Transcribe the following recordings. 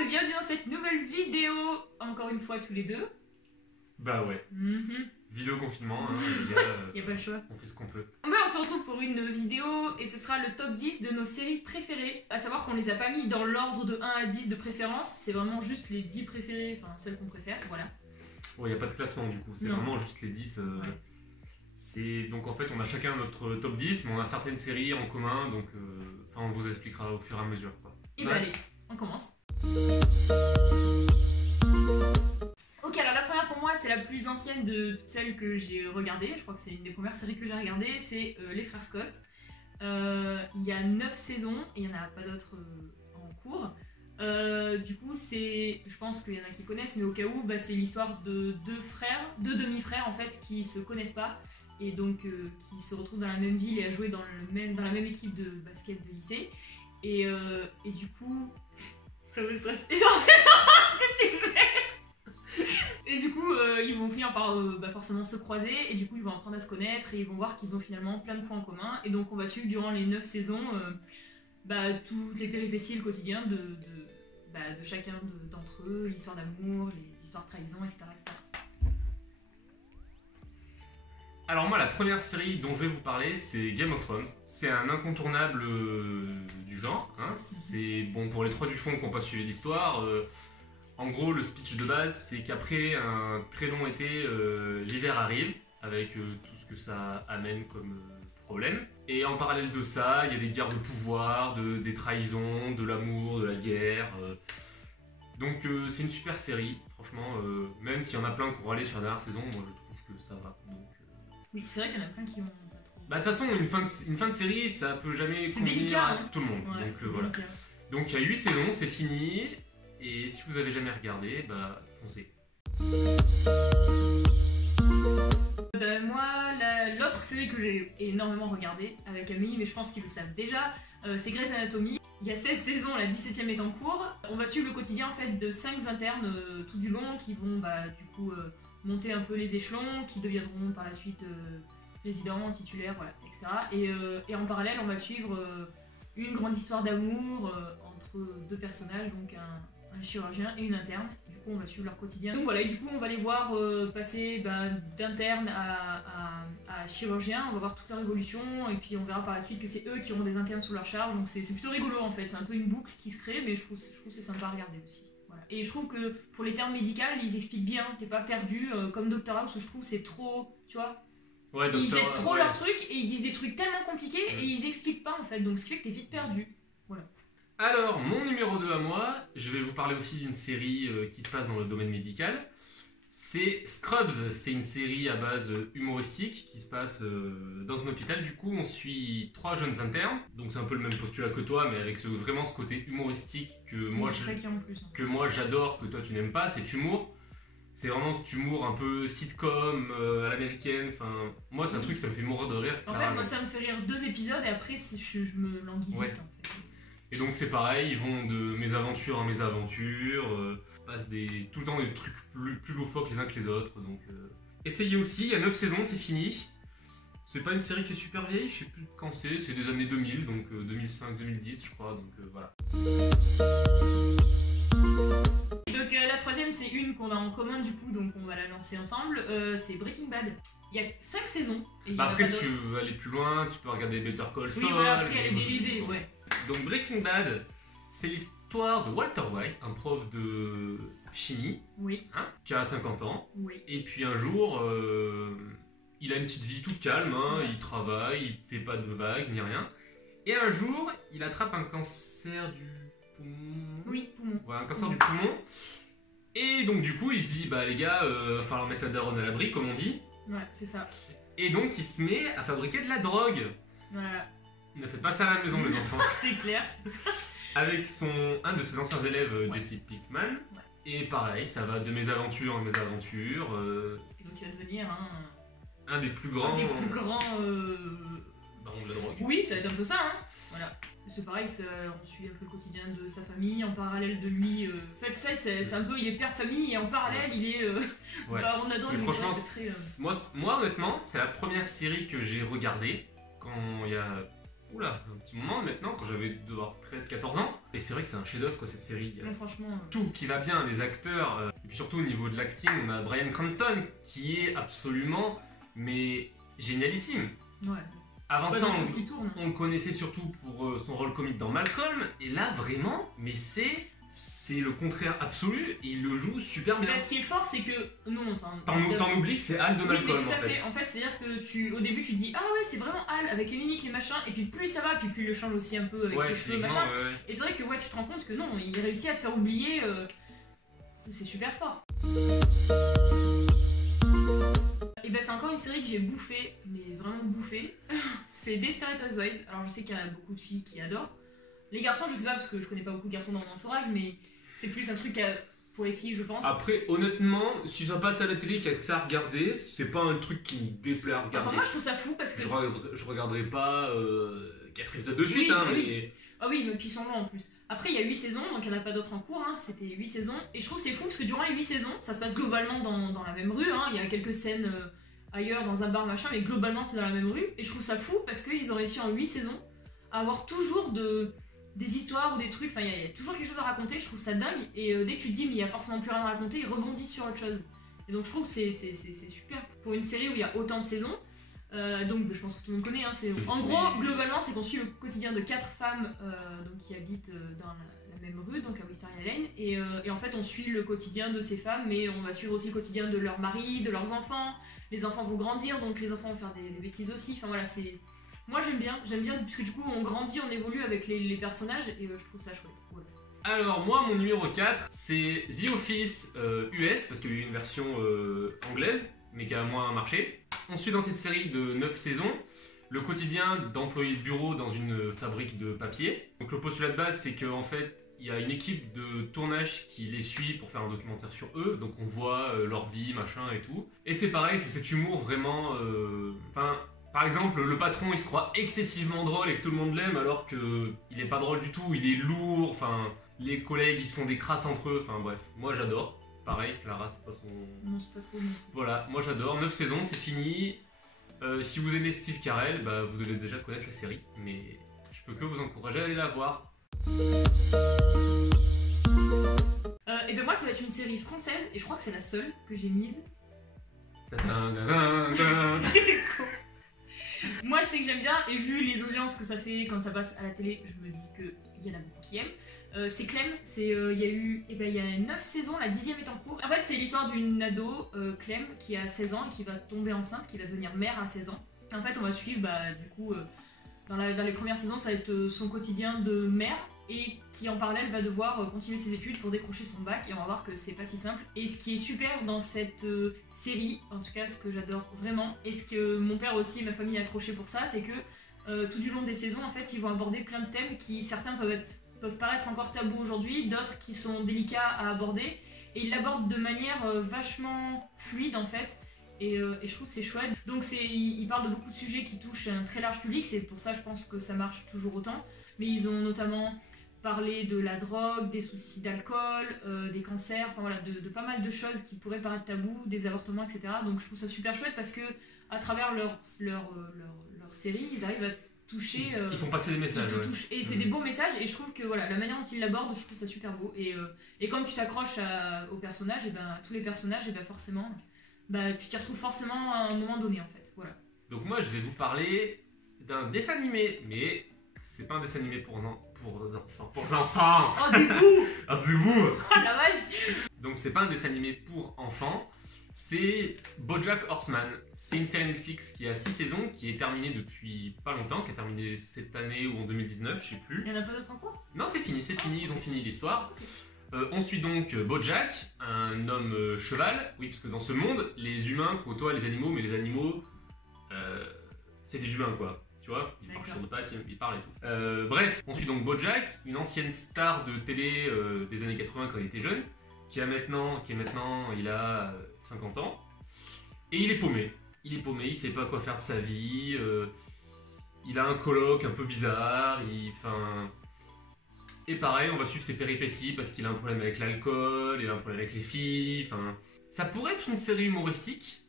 et bienvenue dans cette nouvelle vidéo, encore une fois tous les deux. Bah ouais. Vidéo confinement, hein, les gars. Y a pas le choix. On fait ce qu'on peut. On se retrouve pour une vidéo et ce sera le top 10 de nos séries préférées. À savoir qu'on les a pas mis dans l'ordre de 1 à 10 de préférence, c'est vraiment juste les 10 préférés, enfin celles qu'on préfère, voilà. Ouais, y a pas de classement du coup, c'est vraiment juste les 10. Ouais. C'est donc en fait on a chacun notre top 10, mais on a certaines séries en commun, donc on vous expliquera au fur et à mesure, quoi. Et bah allez, on commence. Ok, alors la première pour moi c'est la plus ancienne de toutes celles que j'ai regardées, je crois que c'est une des premières séries que j'ai regardées, c'est Les Frères Scott. Il y a 9 saisons et il n'y en a pas d'autres en cours. Du coup c'est, je pense qu'il y en a qui connaissent, mais au cas où, c'est l'histoire de deux demi-frères en fait qui se connaissent pas et donc qui se retrouvent dans la même ville et à jouer dans la même équipe de basket de lycée. Et du coup, ça me stresse énormément ce que tu fais. Et du coup, ils vont finir par forcément se croiser et du coup ils vont apprendre à se connaître et ils vont voir qu'ils ont finalement plein de points en commun. Et donc on va suivre durant les 9 saisons toutes les péripéties et le quotidien de chacun d'entre eux, l'histoire d'amour, les histoires de trahison, etc., etc. Alors moi la première série dont je vais vous parler c'est Game of Thrones. C'est un incontournable du genre, hein. C'est bon pour les trois du fond qui n'ont pas suivi l'histoire. En gros le speech de base c'est qu'après un très long été, l'hiver arrive avec tout ce que ça amène comme problème. Et en parallèle de ça, il y a des guerres de pouvoir, des trahisons, de l'amour, de la guerre. Donc c'est une super série, franchement, même s'il y en a plein qui ont râlé sur la dernière saison, moi je trouve que ça va. Donc, oui, c'est vrai qu'il y en a plein qui ont pas trop. de toute façon, une fin de série, ça peut jamais convenir à tout le monde. Ouais, donc voilà. Donc il y a 8 saisons, c'est fini. Et si vous avez jamais regardé, foncez. Moi, l'autre série que j'ai énormément regardée avec Amélie, mais je pense qu'ils le savent déjà, c'est Grey's Anatomy. Il y a 16 saisons, la 17e est en cours. On va suivre le quotidien en fait de 5 internes tout du long qui vont du coup monter un peu les échelons, qui deviendront par la suite résidents, titulaires, voilà, etc. Et en parallèle, on va suivre une grande histoire d'amour entre deux personnages, donc un chirurgien et une interne. Du coup on va suivre leur quotidien. Donc voilà, et du coup on va les voir passer d'interne à chirurgien, on va voir toute leur évolution et puis on verra par la suite que c'est eux qui auront des internes sous leur charge, donc c'est plutôt rigolo en fait, c'est un peu une boucle qui se crée, mais je trouve que c'est sympa à regarder aussi. Voilà. Et je trouve que pour les termes médicaux ils expliquent bien, t'es pas perdu comme Dr House où je trouve c'est trop, tu vois. Ouais, ils jettent trop leur truc et ils disent des trucs tellement compliqués et ils expliquent pas en fait, donc ce qui fait que t'es vite perdu. Voilà. Alors, mon numéro 2 à moi, je vais vous parler aussi d'une série qui se passe dans le domaine médical. C'est Scrubs, c'est une série à base humoristique qui se passe dans un hôpital. Du coup, on suit 3 jeunes internes, donc c'est un peu le même postulat que toi, mais avec vraiment ce côté humoristique que moi j'adore, que toi tu n'aimes pas, cet humour. C'est vraiment cet humour un peu sitcom à l'américaine. Enfin, moi c'est un truc ça me fait mourir de rire. En fait, moi ça me fait rire 2 épisodes et après je me languis vite. En fait. Et donc c'est pareil, ils vont de mésaventure en mésaventure, passent tout le temps des trucs plus loufoques les uns que les autres. Donc essayez aussi, il y a 9 saisons, c'est fini. C'est pas une série qui est super vieille, je sais plus quand c'est des années 2000, donc 2005-2010 je crois, donc voilà. Donc la troisième c'est une qu'on a en commun du coup, donc on va la lancer ensemble, c'est Breaking Bad. Il y a 5 saisons. Et après si tu veux aller plus loin, tu peux regarder Better Call Saul. Oui voilà, après elle est dérivée, ouais. Donc Breaking Bad, c'est l'histoire de Walter White, un prof de chimie, qui a 50 ans. Oui. Et puis un jour, il a une petite vie toute calme, il travaille, il fait pas de vagues ni rien. Et un jour, il attrape un cancer du poumon. Oui, poumon. Voilà, un cancer du poumon. Et donc du coup, il se dit, les gars, va falloir mettre la daronne à l'abri, comme on dit. Ouais, c'est ça. Et donc il se met à fabriquer de la drogue. Voilà. Ne faites pas ça à la maison, les enfants. C'est clair. Avec un de ses anciens élèves, Jesse Pinkman. Ouais. Et pareil, ça va de mésaventure en mésaventure. Et donc il va devenir un des plus grands. Barons de la drogue. Oui, ça va être un peu ça, Voilà. C'est pareil, on suit un peu le quotidien de sa famille, en parallèle de lui. En fait, ça, c'est un peu, il est père de famille et en parallèle, il est baron de la drogue. Mais franchement, moi honnêtement, c'est la première série que j'ai regardée quand il y a oula, un petit moment maintenant, quand j'avais devoir 13-14 ans. Et c'est vrai que c'est un chef-d'œuvre quoi cette série. Il y a Non, franchement. tout qui va bien, des acteurs. Et puis surtout au niveau de l'acting, on a Bryan Cranston qui est absolument, mais génialissime. Ouais. Avant Ouais, ça, dans tout ce qui tourne. on le connaissait surtout pour son rôle comique dans Malcolm. Et là, vraiment, mais c'est le contraire absolu. Et il le joue super bien. Là, ce qui est fort, c'est que nous, enfin. T'en oublies que c'est Hal de Oui, mais Malcolm tout à en fait. fait. En fait, c'est-à-dire que au début, tu te dis, ah ouais, c'est vraiment Hal avec les mimiques, les machins, et puis plus ça va, puis plus il le change aussi un peu avec Ouais, ses cheveux, physiquement, machin. ouais. Et c'est vrai que ouais, tu te rends compte que non, il réussit à te faire oublier. C'est super fort. Et ben, c'est encore une série que j'ai bouffée, mais vraiment bouffée. C'est Desperate Housewives. Alors, je sais qu'il y a beaucoup de filles qui adorent. Les garçons, je sais pas, parce que je connais pas beaucoup de garçons dans mon entourage, mais c'est plus un truc pour les filles, je pense. Après, honnêtement, si ça passe à la télé, qu'il y a que ça à regarder, c'est pas un truc qui me déplaît à regarder. Enfin, moi, je trouve ça fou parce que. Je regarderai pas 4 épisodes de suite, Oui, hein, oui. mais. Ah oui, mais puis ils sont longs en plus. Après, il y a 8 saisons, donc il n'y en a pas d'autres en cours, hein, c'était 8 saisons. Et je trouve que c'est fou parce que durant les 8 saisons, ça se passe globalement dans la même rue, hein, il y a quelques scènes ailleurs, dans un bar, machin, mais globalement c'est dans la même rue. Et je trouve ça fou parce qu'ils ont réussi en 8 saisons à avoir toujours des histoires ou des trucs, enfin il y a toujours quelque chose à raconter, je trouve ça dingue. Et dès que tu te dis, mais il n'y a forcément plus rien à raconter, ils rebondissent sur autre chose. Et donc je trouve que c'est super pour une série où il y a autant de saisons. Donc je pense que tout le monde connaît. Hein, en gros, globalement, c'est qu'on suit le quotidien de 4 femmes donc, qui habitent dans la même rue, donc à Wisteria Lane. Et en fait, on suit le quotidien de ces femmes, mais on va suivre aussi le quotidien de leurs maris, de leurs enfants. Les enfants vont grandir, donc les enfants vont faire des bêtises aussi. Enfin voilà, c'est. Moi j'aime bien, puisque du coup on grandit, on évolue avec les personnages, et je trouve ça chouette. Voilà. Alors, moi, mon numéro 4, c'est The Office US, parce qu'il y a eu une version anglaise, mais qui a moins marché. On suit dans cette série de 9 saisons le quotidien d'employés de bureau dans une fabrique de papier. Donc, le postulat de base, c'est qu'en fait, il y a une équipe de tournage qui les suit pour faire un documentaire sur eux. Donc, on voit leur vie, machin et tout. Et c'est pareil, c'est cet humour vraiment. Par exemple, le patron, il se croit excessivement drôle et que tout le monde l'aime, alors qu'il est pas drôle du tout, il est lourd. Enfin, les collègues, ils se font des crasses entre eux. Enfin, bref, moi j'adore. Pareil, Clara, c'est pas son. Non, c'est pas trop. Non. Voilà, moi j'adore. 9 saisons, c'est fini. Si vous aimez Steve Carell, bah, vous devez déjà connaître la série, mais je peux que vous encourager à aller la voir. Et ben moi, ça va être une série française, et je crois que c'est la seule que j'ai mise. Moi, je sais que j'aime bien, et vu les audiences que ça fait quand ça passe à la télé, je me dis qu'il y en a beaucoup qui aiment. C'est Clem, il y a 9 saisons, la 10e est en cours. En fait, c'est l'histoire d'une ado, Clem, qui a 16 ans et qui va tomber enceinte, qui va devenir mère à 16 ans. Et en fait, on va suivre, du coup, dans les premières saisons, ça va être son quotidien de mère, et qui en parallèle va devoir continuer ses études pour décrocher son bac, et on va voir que c'est pas si simple. Et ce qui est super dans cette série, en tout cas ce que j'adore vraiment, et ce que mon père aussi et ma famille a accroché pour ça, c'est que tout du long des saisons, en fait, ils vont aborder plein de thèmes qui, certains peuvent paraître encore tabous aujourd'hui, d'autres qui sont délicats à aborder, et ils l'abordent de manière vachement fluide en fait. Et je trouve que c'est chouette. Donc ils parlent de beaucoup de sujets qui touchent un très large public, c'est pour ça je pense que ça marche toujours autant. Mais ils ont notamment parlé de la drogue, des soucis d'alcool, des cancers, enfin voilà, de pas mal de choses qui pourraient paraître tabous, des avortements, etc. Donc je trouve ça super chouette parce que à travers leur série, ils arrivent à toucher... Ils font passer des messages, ouais. Et c'est des beaux messages, et je trouve que voilà, la manière dont ils l'abordent, je trouve ça super beau. Et comme tu t'accroches aux personnages, et ben tous les personnages, et ben forcément... tu t'y retrouves forcément à un moment donné en fait, voilà. Donc moi je vais vous parler d'un dessin animé, mais c'est pas un dessin animé pour enfants. Oh c'est beau. Ah c'est beau. Oh la vache. Donc c'est pas un dessin animé pour enfants, c'est BoJack Horseman. C'est une série Netflix qui a 6 saisons, qui est terminée depuis pas longtemps, qui est terminée cette année ou en 2019, je sais plus. Il y en a pas d'autres en cours ? Non c'est fini, ils ont fini l'histoire. On suit donc BoJack, un homme cheval. Oui, parce que dans ce monde, les humains côtoient les animaux, mais les animaux, c'est des humains, quoi. Tu vois, ils marchent sur deux pattes, ils parlent et tout. Bref, on suit donc BoJack, une ancienne star de télé des années 80 quand il était jeune, qui est maintenant, il a 50 ans, et il est paumé. Il sait pas quoi faire de sa vie, il a un coloc un peu bizarre, Et pareil, on va suivre ses péripéties parce qu'il a un problème avec l'alcool, il a un problème avec les filles, Ça pourrait être une série humoristique,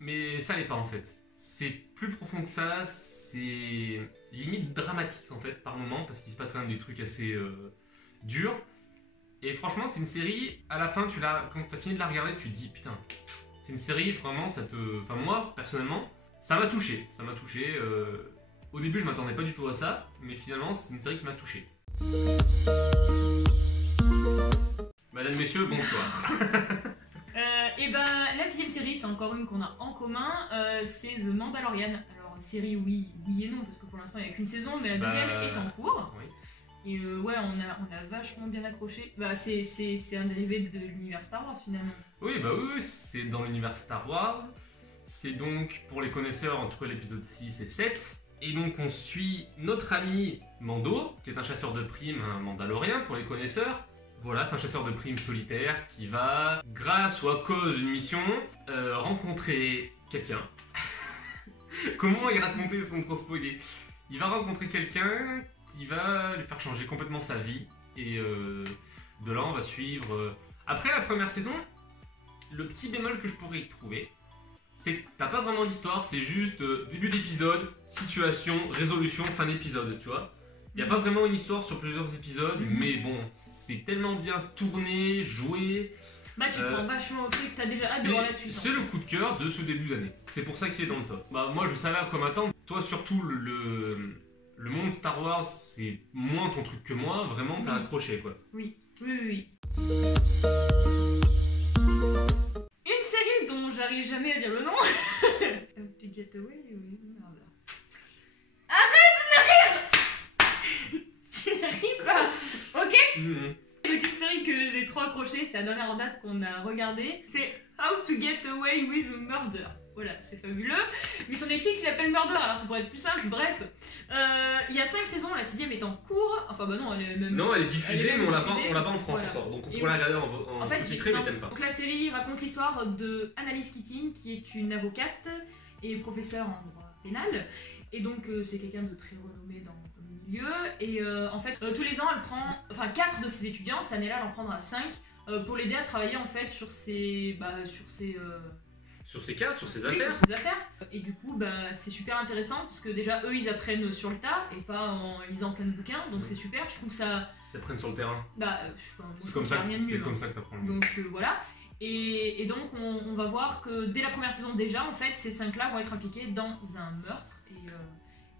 mais ça l'est pas en fait. C'est plus profond que ça, c'est limite dramatique. dramatique en fait par moment parce qu'il se passe quand même des trucs assez durs. Et franchement, c'est une série, à la fin, quand tu as fini de la regarder, tu te dis putain, c'est une série, vraiment, Enfin, moi, personnellement, ça m'a touché. Ça m'a touché. Au début, je m'attendais pas du tout à ça, mais finalement, c'est une série qui m'a touché. Madame, messieurs, bonsoir. Et ben, la 6ème série, c'est encore une qu'on a en commun, c'est The Mandalorian. Alors, série, oui et non, parce que pour l'instant, il n'y a qu'une saison, mais la deuxième est en cours. Oui. Et ouais, on a vachement bien accroché. Bah, c'est un dérivé de l'univers Star Wars, finalement. Oui, c'est dans l'univers Star Wars. C'est donc, pour les connaisseurs, entre l'épisode 6 et 7. Et donc, on suit notre ami Mando, qui est un chasseur de primes, un Mandalorien, pour les connaisseurs. Voilà, c'est un chasseur de primes solitaire qui va, grâce ou à cause d'une mission, rencontrer quelqu'un. Comment il racontait sans trop spoiler? Il va rencontrer quelqu'un qui va lui faire changer complètement sa vie. Et de là, on va suivre... Après la première saison, le petit bémol que je pourrais y trouver, c'est que t'as pas vraiment d'histoire, c'est juste début d'épisode, situation, résolution, fin d'épisode, tu vois. Il n'y a pas vraiment une histoire sur plusieurs épisodes, mais bon, c'est tellement bien tourné, joué. Bah tu prends vachement au truc, t'as déjà hâte de voir la suite. C'est le coup de cœur de ce début d'année. C'est pour ça qu'il est dans le top. Bah moi je savais à quoi m'attendre. Toi surtout le monde Star Wars c'est moins ton truc que moi. Vraiment t'as accroché quoi. Oui. Une série dont j'arrive jamais à dire le nom. To Get Away with Murder. Arrête de rire. Tu n'arrives pas. Ok. Donc une série que j'ai trop accrochée, c'est la dernière en date qu'on a regardée, c'est How to Get Away with Murder. Voilà, c'est fabuleux. Mais sur Netflix, il s'appelle Murder, alors ça pourrait être plus simple. Bref, il y a 5 saisons, la 6ème est en cours. Enfin, bah non, elle est même. Non, elle est diffusée, mais on l'a pas en France voilà. encore. Donc on pourrait la regarder en sous-titré, mais t'aimes pas. Donc la série raconte l'histoire de Annalise Keating, qui est une avocate et professeure en droit pénal. Et donc, c'est quelqu'un de très renommé dans le milieu. Et en fait, tous les ans, elle prend. Enfin, 4 de ses étudiants, cette année-là, elle en prendra 5 pour l'aider à travailler en fait sur ses. Sur ses cas, sur ses oui, affaires. sur ses affaires. Et du coup, c'est super intéressant parce que déjà, eux, ils apprennent sur le tas et pas en lisant plein de bouquins. Donc c'est super, je trouve ça... Ils apprennent sur le terrain. C'est comme ça que t'apprends. Donc voilà. Et donc, on va voir que dès la première saison déjà, en fait, ces 5-là vont être impliqués dans un meurtre.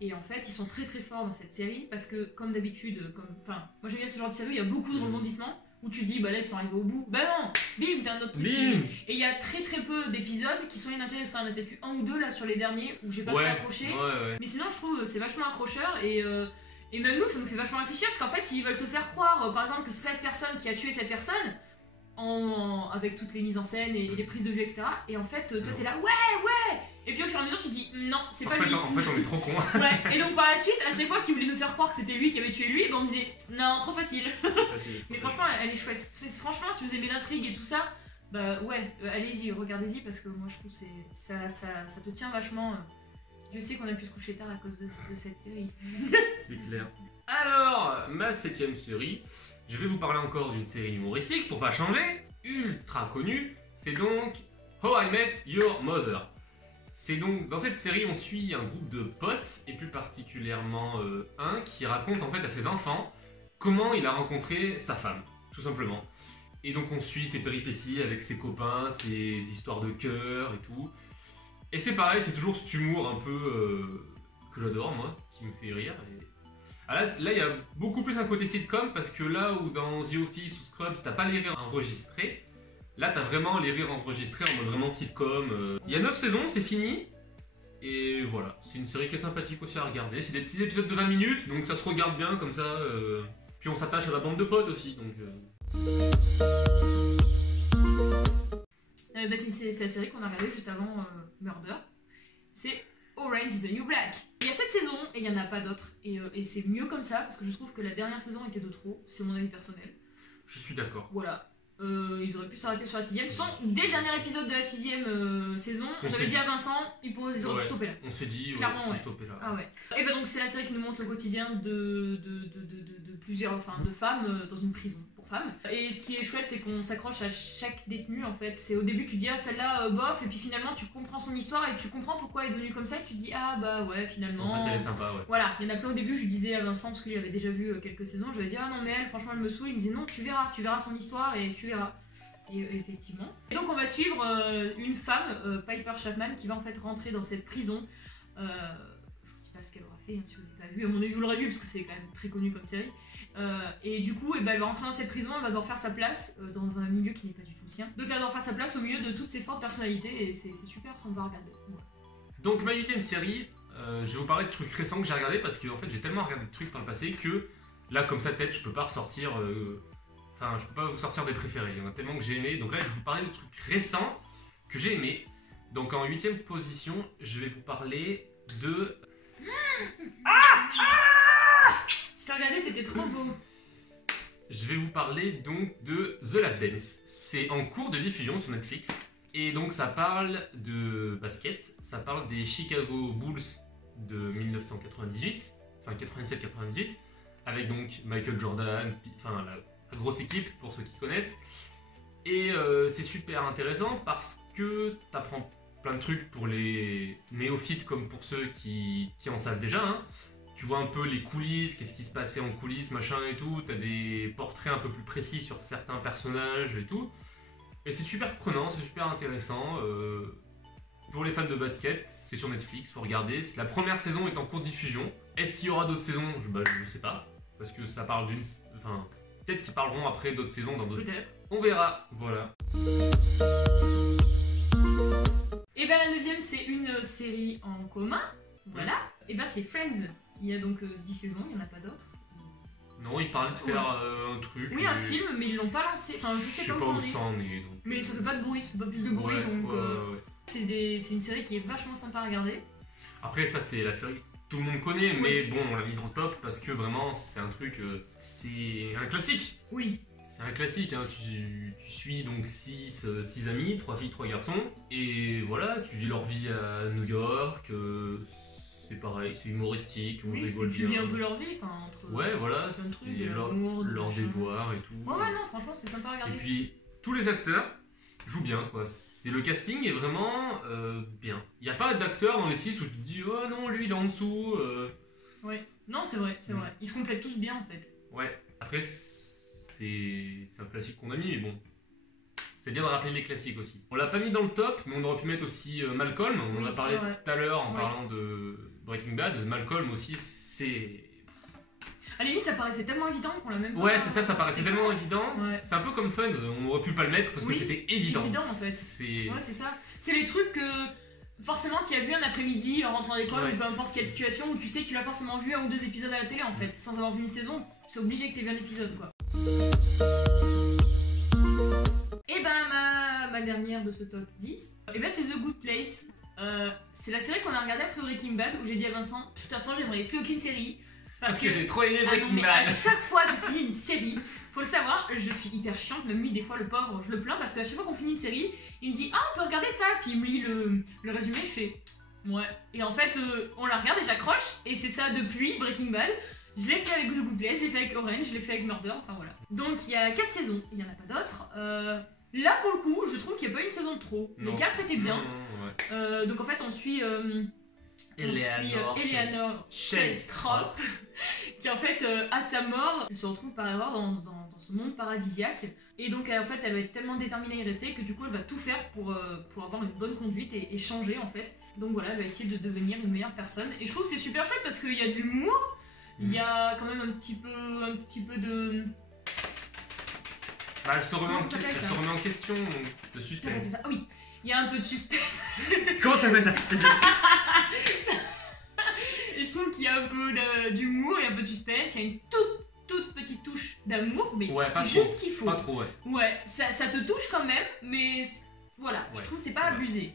Et en fait, ils sont très très forts dans cette série parce que, comme d'habitude, moi j'aime bien ce genre de série, il y a beaucoup de rebondissements. Où tu dis, bah là ils sont arrivés au bout. Bah non, bim, t'as un autre truc. Bim. Et il y a très très peu d'épisodes qui sont inintéressants. Il y en a peut-être eu 1 ou 2 là sur les derniers où j'ai pas trop accroché. Ouais. Mais sinon, je trouve c'est vachement accrocheur et même nous, ça nous fait vachement réfléchir parce qu'en fait, ils veulent te faire croire, par exemple, que c'est cette personne qui a tué cette personne. Avec toutes les mises en scène et les prises de vue, etc. Et en fait, toi t'es là, ouais. Et puis au fur et à mesure, tu te dis, non, c'est pas lui. En fait, on est trop cons. Ouais. Et donc par la suite, à chaque fois qu'ils voulaient nous faire croire que c'était lui qui avait tué lui, on disait, non, trop facile. Mais franchement, elle est chouette. Franchement, si vous aimez l'intrigue et tout ça, bah ouais, allez-y, regardez-y parce que moi je trouve que ça te tient vachement. Dieu sait qu'on a pu se coucher tard à cause de cette série. C'est clair. Alors, ma 7ème série, je vais vous parler encore d'une série humoristique pour pas changer, ultra connue, c'est donc How I Met Your Mother. C'est donc, dans cette série, on suit un groupe de potes, et plus particulièrement un qui raconte en fait à ses enfants comment il a rencontré sa femme, tout simplement. Et donc on suit ses péripéties avec ses copains, ses histoires de cœur et tout. Et c'est pareil, c'est toujours cet humour un peu que j'adore moi, qui me fait rire. Là, il y a beaucoup plus un côté sitcom parce que là où dans The Office ou Scrubs, t'as pas les rires enregistrés, là t'as vraiment les rires enregistrés en mode vraiment sitcom. Il y a 9 saisons, c'est fini. Et voilà, c'est une série qui est sympathique aussi à regarder. C'est des petits épisodes de 20 minutes, donc ça se regarde bien comme ça. Puis on s'attache à la bande de potes aussi. Donc, c'est la série qu'on a regardée juste avant Murder. C'est Orange is the New Black. Il y a 7 saisons et il n'y en a pas d'autres. Et c'est mieux comme ça parce que je trouve que la dernière saison était de trop. C'est mon avis personnel. Je suis d'accord. Voilà. Ils auraient pu s'arrêter sur la 6ème. Dès le dernier épisode de la 6ème saison, j'avais dit à Vincent, ils auraient pu stopper là. On s'est dit, clairement, faut stopper là. Ah ouais. Et bah donc c'est la série qui nous montre le quotidien de plusieurs, de femmes dans une prison. Pour femmes. Et ce qui est chouette, c'est qu'on s'accroche à chaque détenu en fait. C'est au début tu dis ah celle-là bof, et puis finalement tu comprends son histoire et tu comprends pourquoi elle est devenue comme ça et tu te dis ah bah ouais finalement. En fait elle est sympa, ouais. Voilà, il y en a plein au début, je disais à Vincent parce qu'il avait déjà vu quelques saisons, je lui ai dit ah non mais elle franchement elle me saoule, il me disait non tu verras son histoire et tu verras. Et effectivement. Et donc on va suivre une femme, Piper Chapman, qui va en fait rentrer dans cette prison. Je vous dis pas ce qu'elle aura fait, hein, si vous n'avez pas vu. À mon avis vous l'aurez vu parce que c'est quand même très connu comme série. Et du coup elle va rentrer dans cette prison, elle va devoir faire sa place dans un milieu qui n'est pas du tout le sien. Donc elle va devoir faire sa place au milieu de toutes ses fortes personnalités et c'est super, ça on va regarder. Ouais. Donc ma 8ème série, je vais vous parler de trucs récents que j'ai regardés parce que en fait j'ai tellement regardé de trucs par le passé que là comme ça de tête je peux pas ressortir... Enfin, je peux pas vous sortir des préférés, il y en a tellement que j'ai aimé. Donc là, je vais vous parler de trucs récents que j'ai aimé. Donc en 8ème position, je vais vous parler de... Je t'ai regardé, t'étais trop beau. Je vais vous parler donc de The Last Dance. C'est en cours de diffusion sur Netflix. Et donc ça parle de basket, ça parle des Chicago Bulls de 1998, enfin 97-98, avec donc Michael Jordan, enfin la grosse équipe pour ceux qui connaissent. Et c'est super intéressant parce que t'apprends plein de trucs pour les néophytes comme pour ceux qui en savent déjà. Hein. Tu vois un peu les coulisses, qu'est-ce qui se passait en coulisses, machin et tout. T'as des portraits un peu plus précis sur certains personnages et tout. Et c'est super prenant, c'est super intéressant. Pour les fans de basket, c'est sur Netflix, faut regarder. La première saison est en cours de diffusion. Est-ce qu'il y aura d'autres saisons? Je sais pas. Parce que ça parle d'une... Enfin, peut-être qu'ils parleront après d'autres saisons dans d'autres... Peut-être. On verra, voilà. Et bien la 9ème, c'est une série en commun. Voilà. Et ben c'est Friends. Il y a donc 10 saisons, il n'y en a pas d'autres. Non, ils parlaient de faire un truc. Oui, un film, mais ils l'ont pas lancé. Enfin, je sais pas où ça en est. Donc... Mais ça fait pas de bruit, ça fait pas plus de bruit. Ouais, donc ouais. c'est une série qui est vachement sympa à regarder. Après, ça, c'est la série que tout le monde connaît, oui. Mais bon, on l'a mis dans le top parce que vraiment, c'est un truc. C'est un classique. Oui. C'est un classique, hein. Tu suis donc 6 amis, 3 filles, 3 garçons. Et voilà, tu vis leur vie à New York. C'est pareil, c'est humoristique, on rigole bien. Tu vis un peu leur vie, enfin entre... Ouais, voilà, c'est leur déboire et tout. Ouais, non, franchement, c'est sympa à regarder. Et puis, tous les acteurs jouent bien, quoi. Le casting est vraiment bien. Il n'y a pas d'acteur dans les 6 où tu te dis « Oh non, lui, il est en dessous Ouais, non, c'est vrai, c'est vrai. Ils se complètent tous bien, en fait. Ouais, après, c'est un classique qu'on a mis, mais bon... C'est bien de rappeler les classiques aussi. On l'a pas mis dans le top, mais on aurait pu mettre aussi Malcolm. On en a parlé tout à l'heure en parlant de Breaking Bad. Malcolm aussi, c'est... À la limite, ça paraissait tellement évident qu'on l'a même pas... Ouais, c'est ça paraissait tellement évident. Ouais. C'est un peu comme Friends, on aurait pu pas le mettre parce que c'était évident. C'est évident en fait. Ouais, c'est ça. C'est les trucs que forcément tu as vu un après-midi en rentrant à l'école ou peu importe quelle situation où tu sais que tu l'as forcément vu 1 ou 2 épisodes à la télé en fait. Sans avoir vu une saison, c'est obligé que tu aies vu un épisode quoi. Et ben ma dernière de ce top 10, et ben c'est The Good Place. C'est la série qu'on a regardée après Breaking Bad où j'ai dit à Vincent, de toute façon j'aimerais plus aucune série. Parce que j'ai trop aimé Breaking Bad. À chaque fois que je finis une série, faut le savoir, je suis hyper chiante, même lui des fois le pauvre, je le plains parce qu'à chaque fois qu'on finit une série, il me dit ah on peut regarder ça, puis il me lit le résumé, je fais ouais. Et en fait on la regarde et j'accroche, et c'est ça depuis Breaking Bad. Je l'ai fait avec The Good Place, je l'ai fait avec Orange, je l'ai fait avec Murder, enfin voilà. Donc il y a 4 saisons, il n'y en a pas d'autres. Là pour le coup, je trouve qu'il n'y a pas une saison de trop. Non. Les 4 étaient bien. Ouais. Donc en fait on suit Eleanor Shellstrop qui en fait à sa mort se retrouve par erreur dans ce monde paradisiaque, et donc en fait elle va être tellement déterminée à y rester que du coup elle va tout faire pour avoir une bonne conduite et changer en fait. Donc voilà, elle va essayer de devenir une meilleure personne, et je trouve que c'est super chouette parce qu'il y a de l'humour, il y a quand même un petit peu de... Bah, elle se remet en question, de suspense. Ah oui, il y a un peu de suspense. Comment ça s'appelle ça? Je trouve qu'il y a un peu d'humour, il y a un peu de suspense, il y a une toute petite touche d'amour, mais juste ce qu'il faut. Pas trop, ouais. Ouais, ça te touche quand même, mais voilà, je trouve que c'est pas abusé.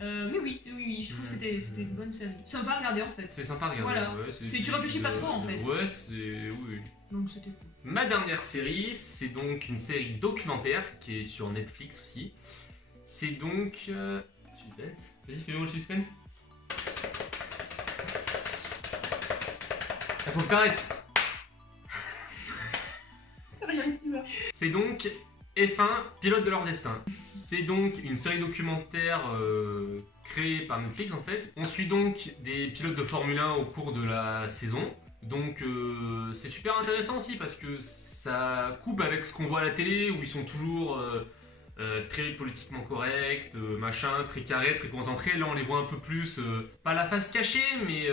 Mais oui, je trouve que c'était une bonne série. Sympa à regarder en fait. C'est sympa à regarder, voilà. Ouais. Tu réfléchis pas trop en fait. Ouais, oui. Donc c'était cool. Ma dernière série, c'est donc une série documentaire qui est sur Netflix aussi. C'est donc... Suspense. Vas-y, fais-moi le suspense. Il faut que t'arrêtes. C'est rien qui va. C'est donc F1, pilote de leur destin. C'est donc une série documentaire créée par Netflix en fait. On suit donc des pilotes de Formule 1 au cours de la saison. Donc c'est super intéressant aussi parce que ça coupe avec ce qu'on voit à la télé où ils sont toujours très politiquement corrects, machin, très carrés, très concentrés. Là on les voit un peu plus, pas la face cachée mais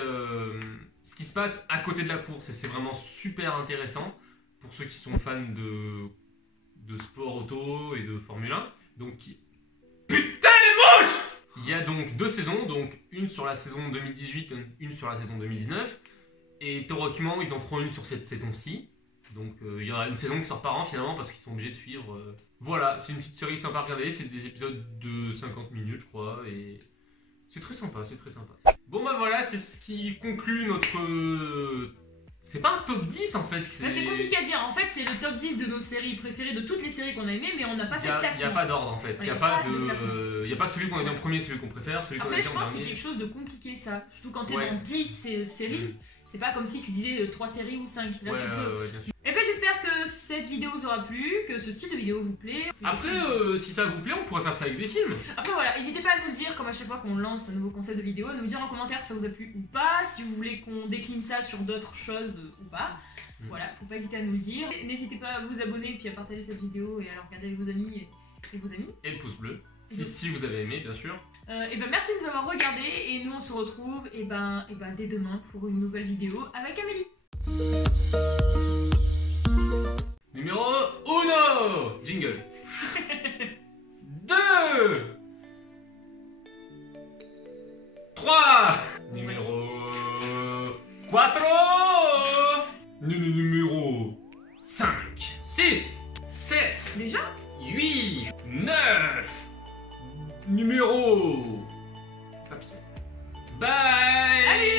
ce qui se passe à côté de la course et c'est vraiment super intéressant pour ceux qui sont fans de sport auto et de Formule 1. Donc putain les mouches! Il y a donc 2 saisons, donc une sur la saison 2018, une sur la saison 2019. Et théoriquement, ils en feront une sur cette saison-ci. Donc il y aura une saison qui sort par an finalement parce qu'ils sont obligés de suivre. Voilà, c'est une petite série sympa à regarder. C'est des épisodes de 50 minutes, je crois. Et c'est très sympa, c'est très sympa. Bon bah voilà, c'est ce qui conclut notre... C'est pas un top 10 en fait. C'est compliqué à dire. En fait, c'est le top 10 de nos séries préférées, de toutes les séries qu'on a aimées, mais on n'a pas fait de classement. Il n'y a pas d'ordre en fait. Il n'y a pas celui qu'on a dit en premier, celui qu'on préfère, celui qu'on a Après, dit je en pense que dernier. c'est quelque chose de compliqué ça. Surtout quand t'es dans 10 séries. C'est pas comme si tu disais 3 séries ou 5. Là, tu peux. Bien sûr. Et ben j'espère que cette vidéo vous aura plu, que ce style de vidéo vous plaît. Après, si ça vous plaît, on pourrait faire ça avec des films. Après voilà, n'hésitez pas à nous le dire, comme à chaque fois qu'on lance un nouveau concept de vidéo, à nous dire en commentaire si ça vous a plu ou pas, si vous voulez qu'on décline ça sur d'autres choses ou pas. Voilà, faut pas hésiter à nous le dire. N'hésitez pas à vous abonner et puis à partager cette vidéo et à la regarder avec vos amis et vos amis. Et le pouce bleu, si vous avez aimé bien sûr. Et ben merci de nous avoir regardé et nous on se retrouve dès demain pour une nouvelle vidéo avec Amélie. Numéro 1. Jingle. 2. 3. Numéro 4. Numéro 5. 6. 7. Déjà 8. 9. Numéro... Papier. Bye. Salut.